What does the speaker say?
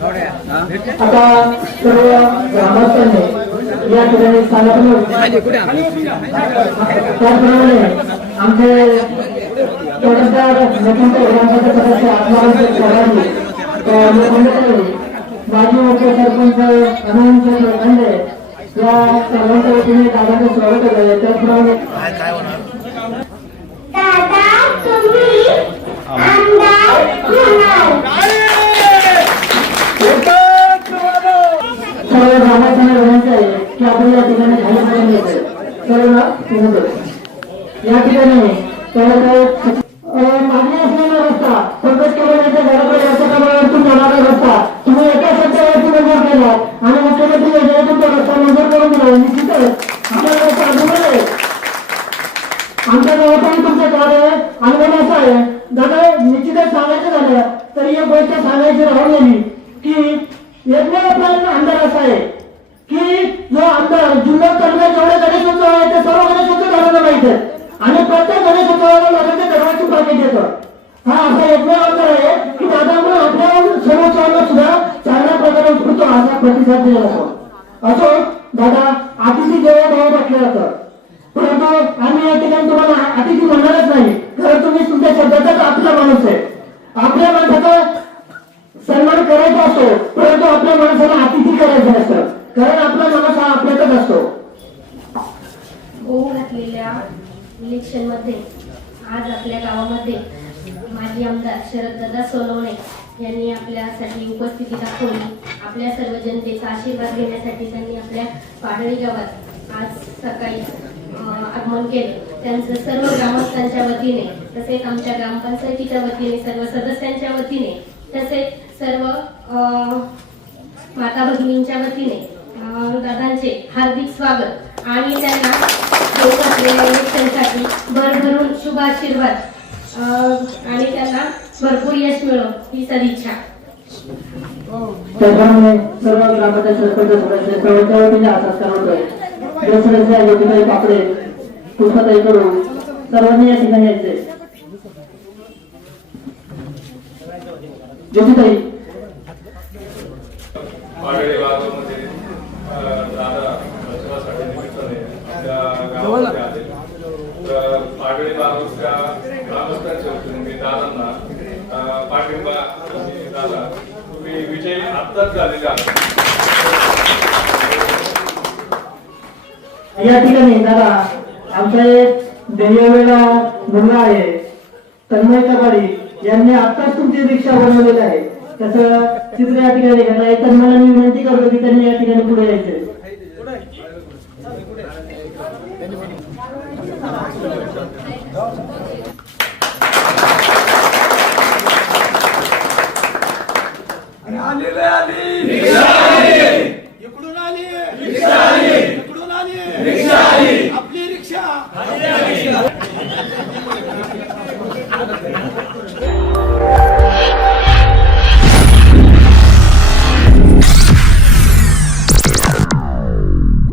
आता सर्व ग्रामस्थांनी या ठिकाणी त्याचप्रमाणे आमचे तोडदार लोकांचे ग्रामपंचायत सदस्य आत्माराम चव्हाणी माजी मुख्य सरपंच अनंत या सर्वांच्या वतीने दादाचं स्वागत आहे त्याचप्रमाणे ग्रामस्थांना आहे की आपण या ठिकाणी खाली करून घ्यायचं सर्व विनंती या ठिकाणी त्यानंतर मागणी असलेला रस्ता पंकज केवळच्या घराकडे रस्ता कामावरतून जाणारा रस्ता. तुम्ही एका शब्दावरती मंजूर केला आणि मुख्यमंत्री योजनेतून तो रस्ता मंजूर करून दिला. निश्चितच आपल्या रस्ता अजून आहे. आमच्या गावातही तुमचं कार्य आहे. अनुभव असा आहे. दादा निश्चितच सांगायचं झालं तर एक गोष्ट सांगायची राहून गेली की एकमेव आपला आमदार असा आहे. जो आमदार जुन्नर तालुक्यात जेवढे गणेशोत्सव आहे ते सर्व गणेशोत्सव घालायला पाहिजे. आणि प्रत्येक गणेशोत्सवाला लोकांच्या धर्माची पाकिट येतं. हा असा एकमेव अंतर आहे की दादामुळे आपल्या सर्वोत्सवाला सुद्धा चांगल्या प्रकारे उत्कृष्ट असा प्रतिसाद दिला जातो. असो दादा अतिथी जेव्हा भाव टाकलं जातं. परंतु आम्ही या ठिकाणी तुम्हाला अतिथी म्हणणारच नाही. कारण तुम्ही तुमच्या शब्दाचाच आपला माणूस आहे. आपल्या माणसाचा सन्मान करायचा असतो परंतु आपल्या माणसाला अतिथी करायचं असतं कारण आपला माणूस हा आपल्यातच असतो गहू घातलेल्या इलेक्शनमध्ये आज आपल्या गावामध्ये माजी आमदार शरददादा सोनवणे यांनी आपल्यासाठी उपस्थिती दाखवली. आपल्या सर्व जनतेचा आशीर्वाद घेण्यासाठी त्यांनी आपल्या पाडळी गावात आज सकाळी आगमन केले. त्यांचं सर्व ग्रामस्थांच्या वतीने तसेच आमच्या ग्रामपंचायतीच्या वतीने सर्व सदस्यांच्या वतीने तसेच सर्व अं, माता भगिनींच्या वतीने दादांचे हार्दिक स्वागत. आणि त्यांना होऊ घातलेल्या भरभरून शुभ आशीर्वाद आणि त्यांना भरपूर यश मिळो ही सदिच्छा. त्याप्रमाणे सर्व ग्रामपंचायत सरपंच सदस्य सर्वांच्या वतीने हा सत्कार होतोय ज्योतिबाई कापडे पुष्पताई कडू सर्वांनी या ठिकाणी यायचे ज्योतिताई पाडळी गावामध्ये अं, दादा दर्शनासाठी निमित्ताने त्या गावामध्ये आले तर पाडळी गावाच्या ग्रामस्थांच्या वतीने मी दादांना अं, झाला आणि तुम्ही विजयी आत्ताच झालेले आहात. या ठिकाणी दादा आमचा एक देहवेला मुलगा आहे तन्मय कबाडी. यांनी आत्ताच तुमची रिक्षा बनवलेली आहे. त्याचं चित्र या ठिकाणी घेतलं आहे तर मला मी विनंती करतो की त्यांनी या ठिकाणी पुढे यायचे. Thank you. Yeah.